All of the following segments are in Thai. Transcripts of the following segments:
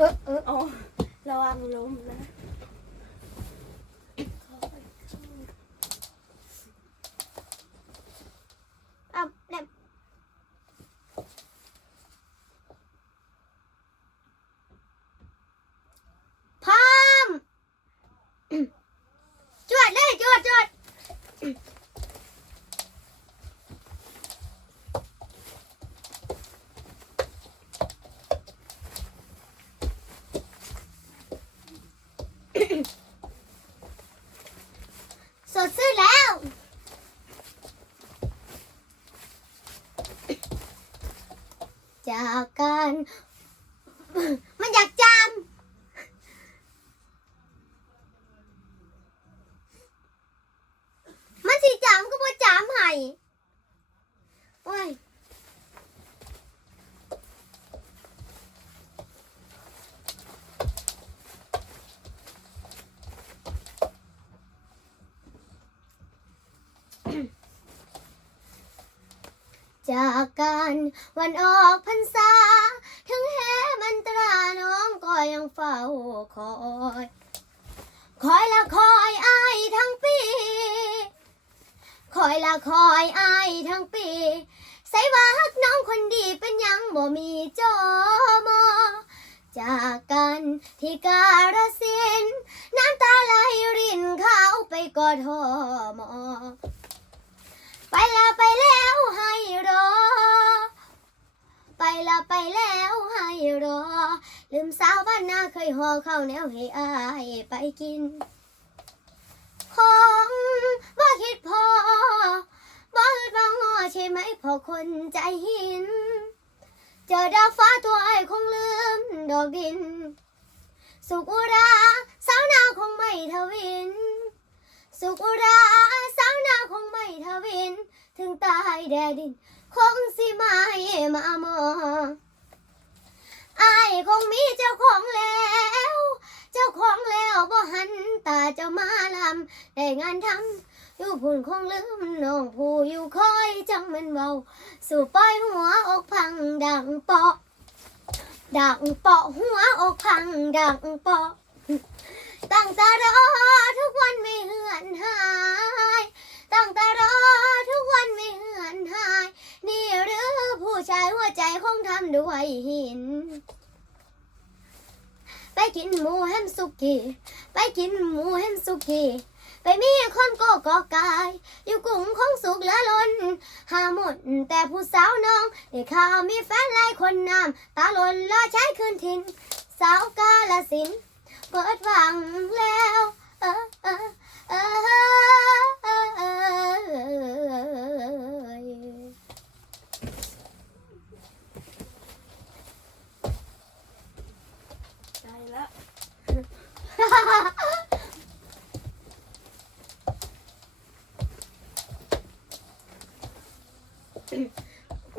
เออเอออ๋อระวังล้มนะ เอาเด็บพร้อม จวดเลยจวดจวด สดชื่นแล้ว จากกัน มันอยากจำมันสิจำก็บ่จำให้โอ้ย จากกันวันออกพรรษา ถึงแหมันตราน้องก็ยังเฝ้าคอย คอยละคอยอายทั้งปี คอยละคอยอายทั้งปี ใส่ว่าฮักน้องคนดีเป็นยังบ่มีจอมอจากกันที่การสินธุ์น้ำตาไหลรินเขาไปกอดหอมอ ล้วไปแล้วให้รอ ไปล้วไปแล้วให้รอ ลืมสาวบ้านนาเคยห่อข้าวเหนียวให้อายไปกินของบ่าคิดพอบ่คิดบ่งอใช่ไหมพอคนใจหิน เจอดาวฟ้าตัวไอ้ายคงลืมดอกดิน สุขอุราสาวนาคงไม่ทวิน สุขอุราสาวนาคงไม่ทวิน ถึงตายแดดิน คงสิมาให้มามองอายคงมีเจ้าของแล้ว เจ้าของแล้วบ่หันตาเจ้ามาลำได้งานทำอยู่พุ่นคงลืมน้องผู้อยู่คอยจังมันเบาสู่ปล่อยหัวอกพังดังเปาะดังเปาะหัวอกพังดังเปาะตั้งตารอทุกวันไม่เหือนหาย ตั้งแตารอทุกวันไม่เหือนหาย นี่หรือผู้ชายหัวใจคงทำด้วยหิน ไปกินหมูแฮมสุกี้ ไปกินหมูแฮมสุกี้ไปมีคนโกกอกาย อยู่กลุ่มของสุกเหละล้น หาหมดแต่ผู้สาวน้องได้ข่าวมีแฟนหลายคนน้ำตาหล่นรอใช้คืนทิน สาวกาลสิน เปิดหวังแล้ว เออเออ เออเออเออได้แล้ว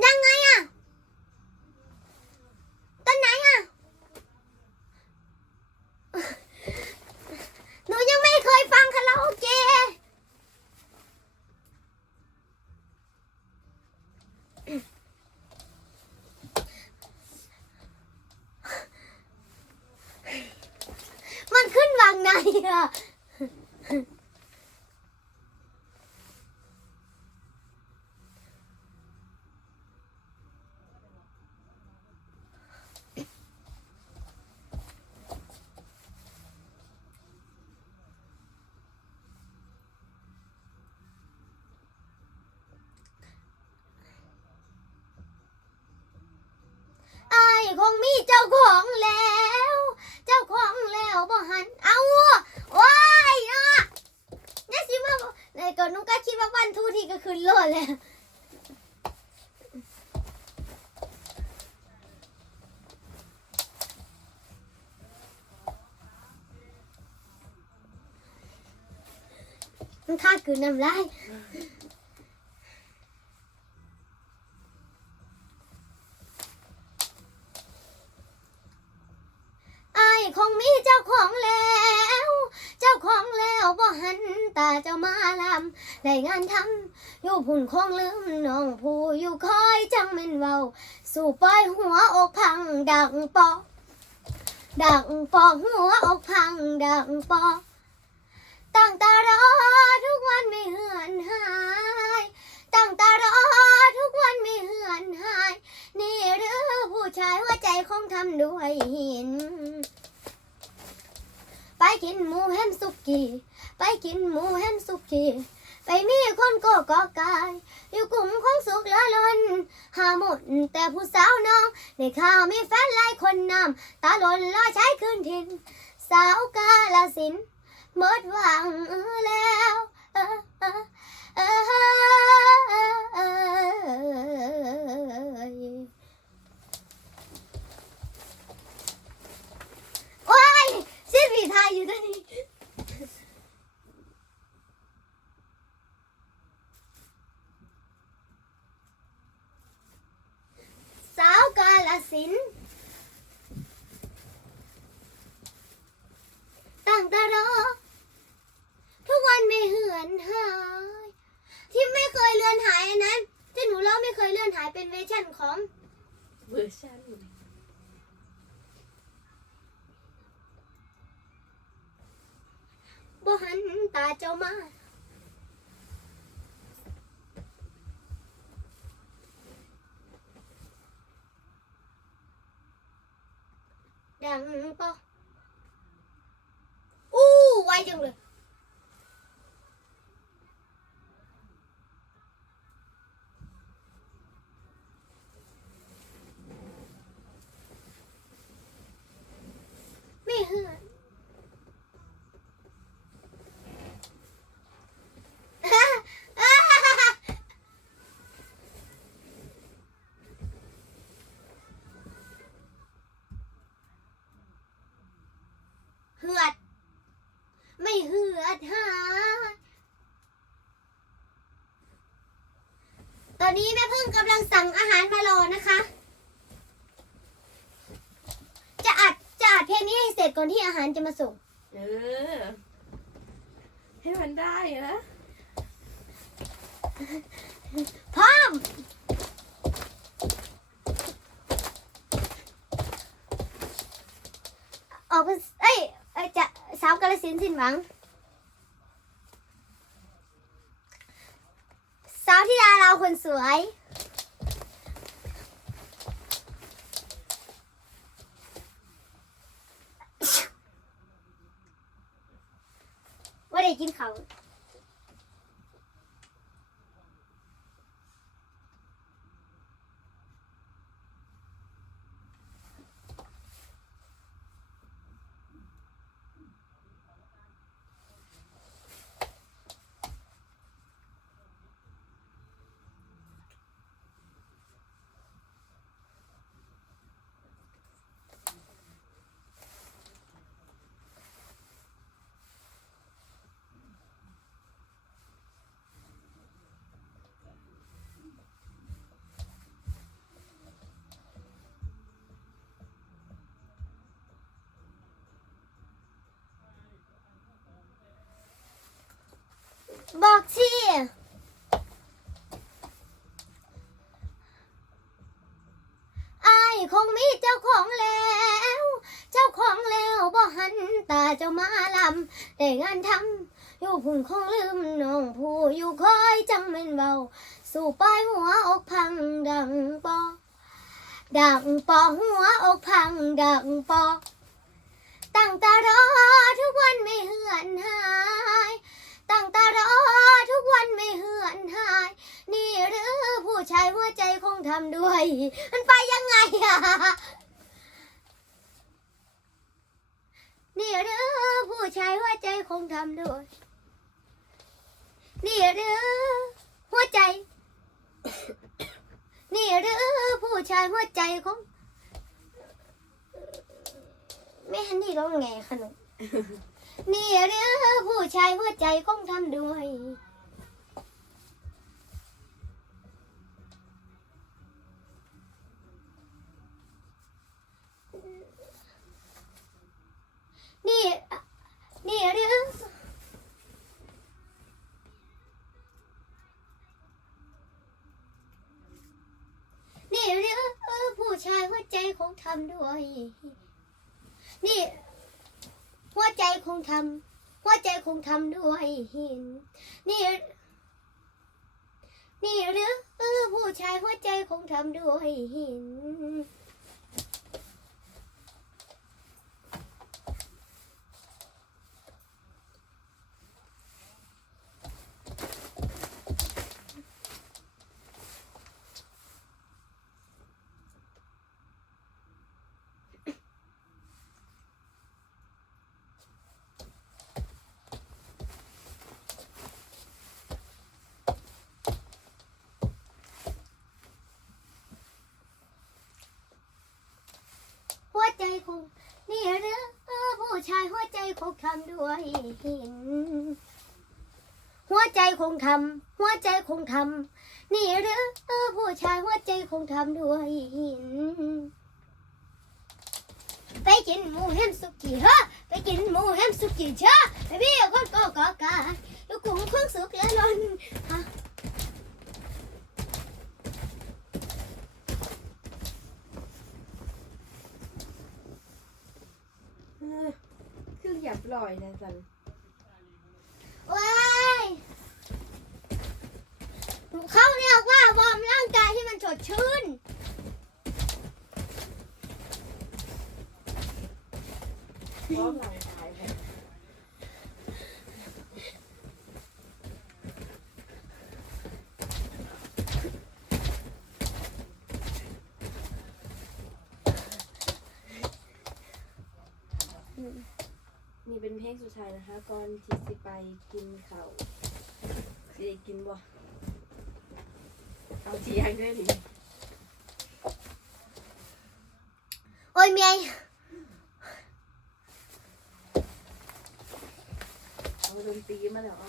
ยังไงอะต้นไหนอะหนูยังไม่เคยฟังคาราโอเกะมันขึ้นวังไหนอะไอ้าย คงมีเจ้าของแล้ว เจ้าของแล้วบ่หันเอาว้ายเนาะนี่สิมาในก่อนนุ้งก็คิดว่าวันทูทีก็คือโลดแล้วมันค่าคืนน้ำลายไอ้ายคงมีเจ้าของแล้ว เจ้าของแล้วบ่หัน ตาเจ้ามาลำได้งานทำอยู่พุ่นคงลืมน้องผู้อยู่คอยจังแม่นเว้า สู่ปล่อยหัวอกพังดังปอดังปอหัวอกพังดังปอตั้งตารอทุกวันไม่เหือนหายตั้งตารอทุกวันไม่เหือนหาย นี่หรือผู้ชายหัวใจคงทำด้วยหิน ไปกินหมูแฮมสุกี้ ไปกินหมูแฮมสุกี้ไปมีคนโกกอกาย อยู่กลุ่มของสุขละลนหาหมดแต่ผู้สาวน้อง ในข่าวมีแฟนหลายคนนำตาหล่นล่อใช้คืนทินสาวกาลสินหมดหวังแล้วเออเออเออเออโอ้ยสิ้นผีไทยอยู่ตรงนี้าวกาลสิน ตั้งตารอทุกวันไม่เหือนหาย ที่ไม่เคยเลือนหายอันนั้น ที่หนูเล่าไม่เคยเลื่อนหายเป็นเวอร์ชันของ เวอร์ชันบ่หันตาเจ้ามา ดังปะอู้ไวจังเลย ไม่เหือน เหือด ไม่เหือดหา ตอนนี้แม่พึ่งกำลัง สั่งอาหารมารอนะคะ จะอัดจะอัดเพลงนี้ให้เสร็จก่อนที่อาหารจะมาส่ง เออ ให้มันได้นะพร้อม ออกไปเอ้ยเอ้ยจะสาวกาลสินธุ์สิ้นหวัง สาวที่ดาเราคนสวย ว่าได้ กินเขา บอกที่อายคงมีเจ้าของแล้ว เจ้าของแล้วบ่หันตาเจ้ามาลำได้งานทำอยู่พุ่นคงลืมน้องผู้อยู่คอยจังเป็นเบา สู่ปลายหัวอกพังดังปอดังปอหัวอกพังดังปอตั้งตารอทุกวันไม่เหือนหาย ตั้งตารอทุกวันไม่เหือนหาย นี่หรือผู้ชายหัวใจคงทำด้วย มันไปยังไงอะนี่หรือผู้ชายหัวใจคงทำด้วย นี่หรือหัวใจ นี่หรือผู้ชายหัวใจคงไม่ฮันนี่ร้องไงขนม นี่หรือผู้ชายหัวใจคงทำด้วย นี่นี่หรือนี่หรือผู้ชายหัวใจคงทำด้วย นี่ หัวใจคงทำหัวใจคงทำด้วยหิน นี่ นี่หรือผู้ชายหัวใจคงทำด้วยหิน หัวใจคงนี่หรือผู้ชายหัวใจคงทำด้วยหิน หัวใจคงทำหัวใจคงทำนี่หรือผู้ชายหัวใจคงทำด้วยหิน ไปกินหมูแฮมสุกี้เฮ้ไปกินหมูแฮมสุกี้เชอะไปพี่คนก็กอกาอยู่กรุงเครื่องสุกแล้วนนฮะ เออคือ หยับลอยนะสันว้ายเขาเรียกว่าวอร์มร่างกายให้มันสดชื่น พร้อมหลังกายค่ะนี่ เป็นเพลงสุดท้ายนะคะ ก่อนที่สิไปกินข้าวสิได้กินบ่เอาทีอย่างด้วยดิโอ้ยเมียเอาดนตรีมาแล้วเอา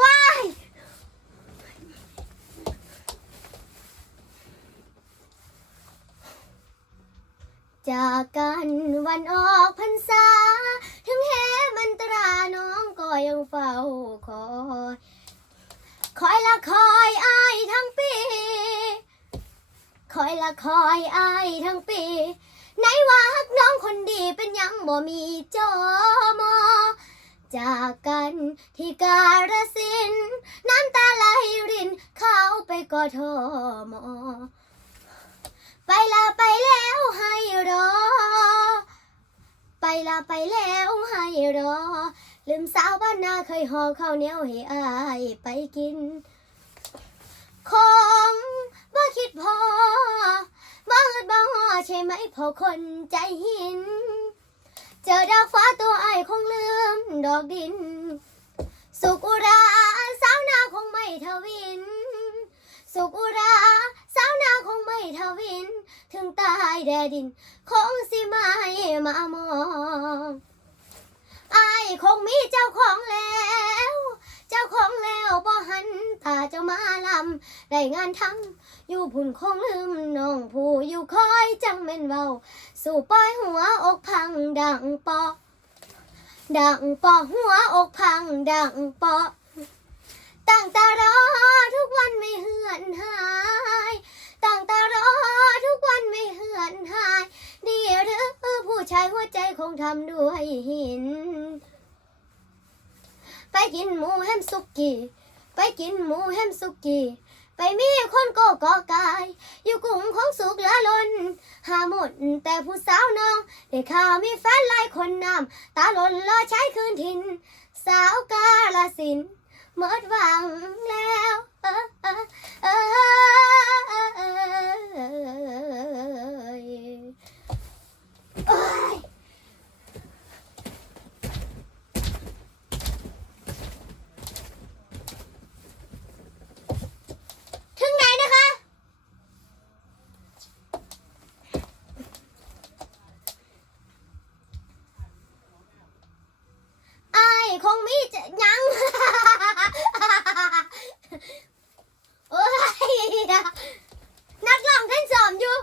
ว้าย จากกันวันออกพรรษา ถึงแหมันตราน้องก็ยังเฝ้าคอย คอยละคอยอายทั้งปี คอยละคอยอายทั้งปีไหนว่าฮักน้องคนดีเป็นยังบ่มีจอมอ จากกันที่การสิน น้ำตาไหลริน เข้าไปกอทมอ ไปละไปแล้วให้รอ ไปละไปแล้วให้รอ ลืมสาวบ้านนาเคยห่อข้าวเหนียวให้อายไปกินคงว่าคิดพอว่าอิดบ่ฮอใช่ไหมพอคนใจหิน เจอดาวฟ้าตัวไอายคงลืมดอกดิน สุกุราสาวนาคงไม่ทวิน สุกุรา สาวนาคงไม่ทวิน ถึงตายแดดิน คงสิไม่มามองอายคงมีเจ้าของแล้ว เจ้าของแล้วบ่หันตาเจ้ามาลำได้งานทำอยู่พุ่นคงลืมน้องผู้อยู่คอยจังเม่นเว้า สู่ปล่อยหัวอกพังดังปอดังปอหัวอกพังดังปอ ตั้งตารอทุกวันไม่เหือนหายตั้งตารอทุกวันไม่เหือนหายดีหรือผู้ชายหัวใจคงทำด้วยหิน ไปกินหมูแฮมสุกี้ไปกินหมูแฮมสุกี้ไปมีคนโกกอกาย อยู่กลุ่มของสุกเหลือล้น หาหมดแต่ผู้สาวน้อง ได้ข่าวมีแฟนหลายคนนำตาหล่นรอใช้คืนถิ่นสาวกาลสิน ธุ์หมดหวังแล้วเออเออเออเออเอ้ยถึงไหนนะคะ อายคงมีจะยัง โอ้ยนักร้องท่านสอมอยู่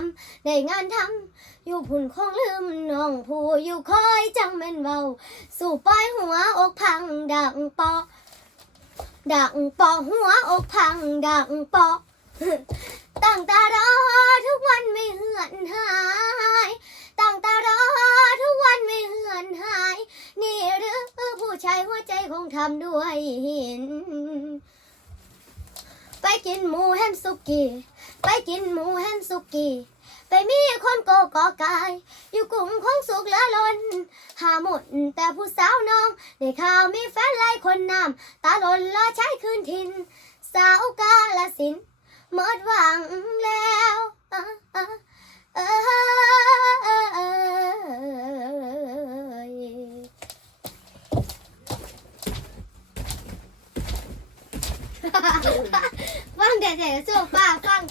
ำ ได้งานทำอยู่พุ่นคงลืมน้องผู้อยู่คอยจังแม่นเว้าสู่ปลายหัวอกพังดังปอดังปอหัวอกพังดังปอตั้งตารอทุกวันไม่เหือนหายตั้งตารอทุกวันไม่เหือนหาย นี่หรือผู้ชายหัวใจคงทำด้วยหินไปกินหมูแฮมสุกี้ ไปกินหมูแฮมสุกี้ ไปมีคนโกกอกาย อยู่กลุ่มของสุกลือล้นหาหมดแต่ผู้สาวน้องได้ข่าวมีแฟนหลายคนนำตาหล่นละใช้คืนทิน สาวกาลสินหมดหวังแล้วเอฟังแต่แต่โซฟาฟัง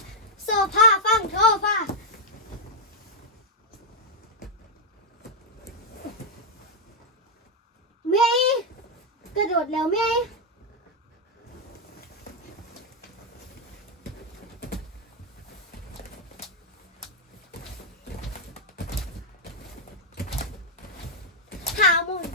โซฟาฟังโซฟา เมย์กระโดดแล้วเมย์หามุน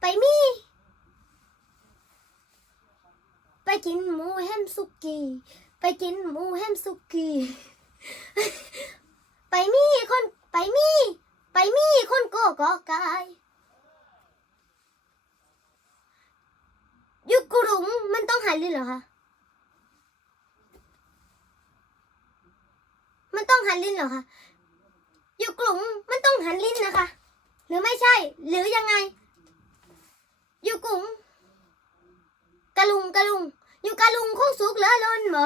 ไปมี ไปกินหมูแฮมสุกี้ไปกินหมูแฮมสุกี้ไปมีคนไปมี ไปมีคนโกกอกายอยุกรุงมันต้องหันลิ้นเหรอคะมันต้องหันลิ้นเหรอคะอยุกรุงมันต้องหันลิ้นนะคะ หรือไม่ใช่ หรือยังไง อยู่กุ้งกะลุงกะลุง อยู่กะลุงคงสุกเหลือล้นบ่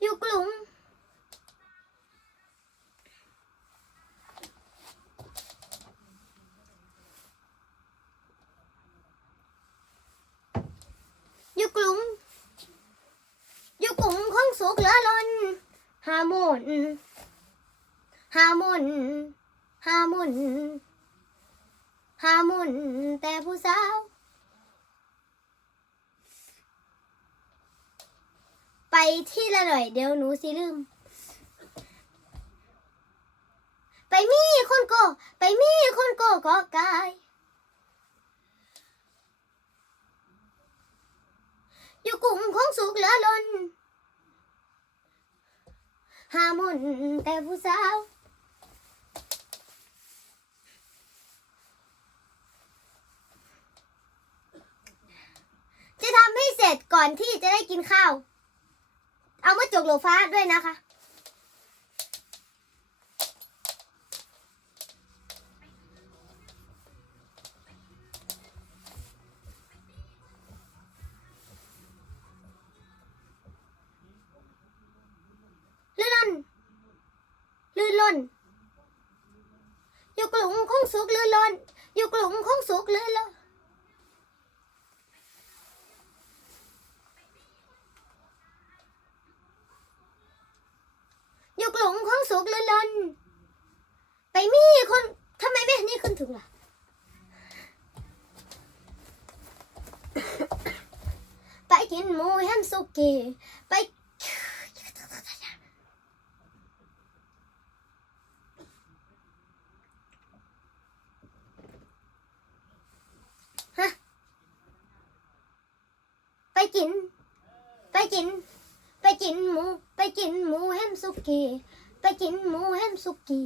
อยู่กลุงอยู่กลุงอยู่กุ้งคงสุกเหลือล้นหามุนหามุนหามุน หาหมุนแต่ผู้สาวไปที่ละหน่อยเดี๋ยวหนูสิลืม ไปมีคนโก ไปมีคนโกกอกายอยู่กลุ่มของสุกเหลือล้นหาหมุนแต่ผู้สาว จะทำให้เสร็จก่อนที่จะได้กินข้าว เอามาจกโลฟ้าด้วยนะคะ ลื่นล่นลื่นล่นอยู่กลุ่มคงสุกลื่นล่นอยู่กลุ่มคงสุกลื่นล่น อยู่กลุ่มของสุกเลินๆไปมีคนทำไมไม่นี่ขึ้นถึงล่ะ ไปกินหมูแฮมสุกี้ไปฮะไป กิน ไปกิน ไปกินหมู ไปกินหมูแฮมสุกี้ไปกินหมูแฮมสุกี้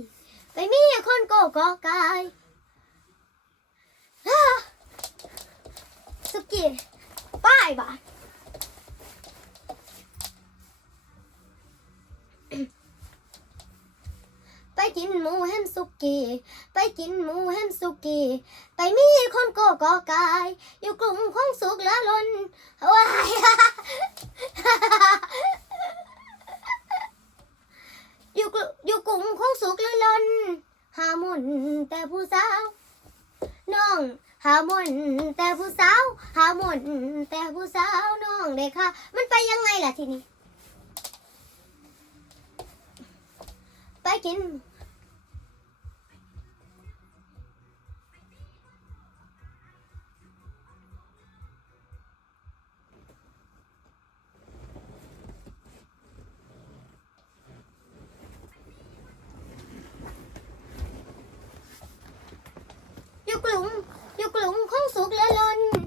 ไปมีคนโกกอกายฮ่าสุกี้ป้ายบาท กินหมูแฮมสุกี้ ไปกินหมูแฮมสุกี้ ไปมีคนโกกอกาย อยู่กลุ่มของสุกละลนว้ายอยู่กลุ่มอยู่กลุ่มของสุกละลนหามุนแต่ผู้สาว น้องหามุนแต่ผู้สาวหามุนแต่ผู้สาวน้องเด็กค่ะ มันไปยังไงล่ะทีนี้ ไปกิน